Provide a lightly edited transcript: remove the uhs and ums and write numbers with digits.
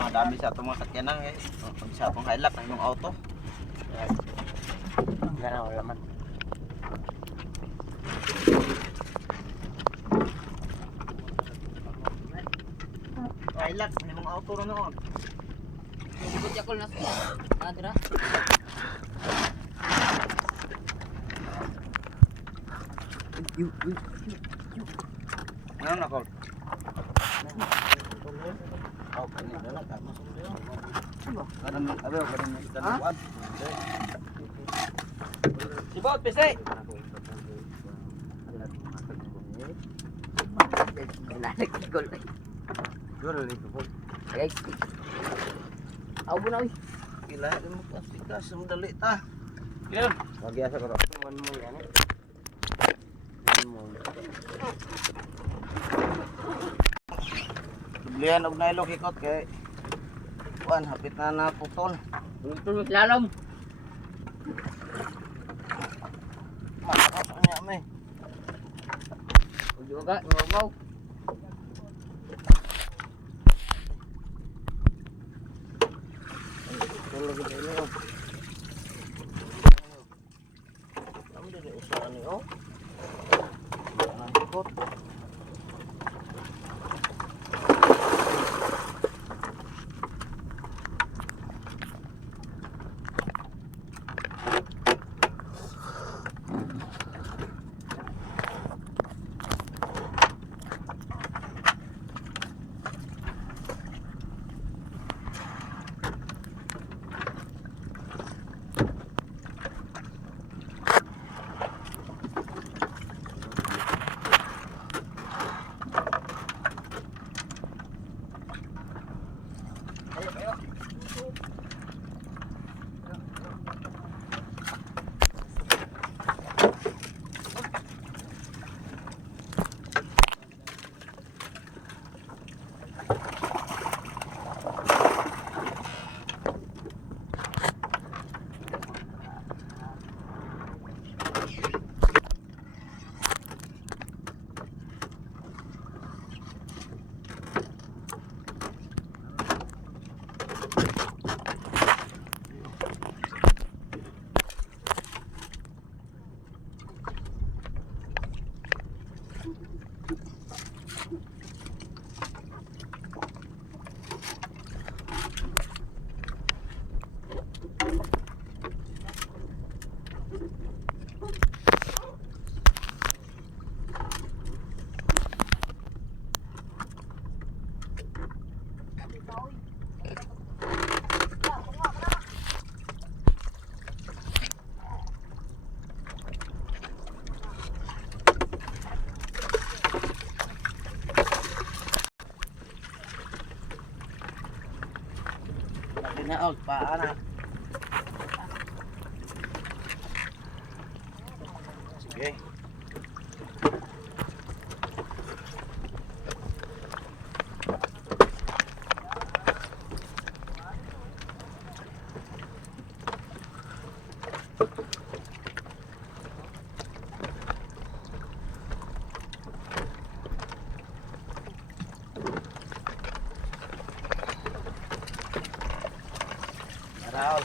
mga dami sa itong mga sakyanan eh. Pag sa itong hilak ng yung auto. Yan. Gana wala man. Hilak ng mga auto na noon. Ikot yakol na sa adra. Ano na call? Oh, kanina na ka. Kadang abew kadang dalawan. Sibot pese. Nanak gol. Gol dito po. Guys. Aw na uy. Kila mo plastikas sumdali ta. Yan. Magyasa ko to. One more yan. One more. Dublihan og nailo kikot kay kuan hapit na naputol. Tulog lalom. Matakas niya me. Ujo ka, ngogaw. Tulog gid ini oh. Amo dili usahan ni oh. Nang kikot. Tinaog pa ana. Sige. Raul.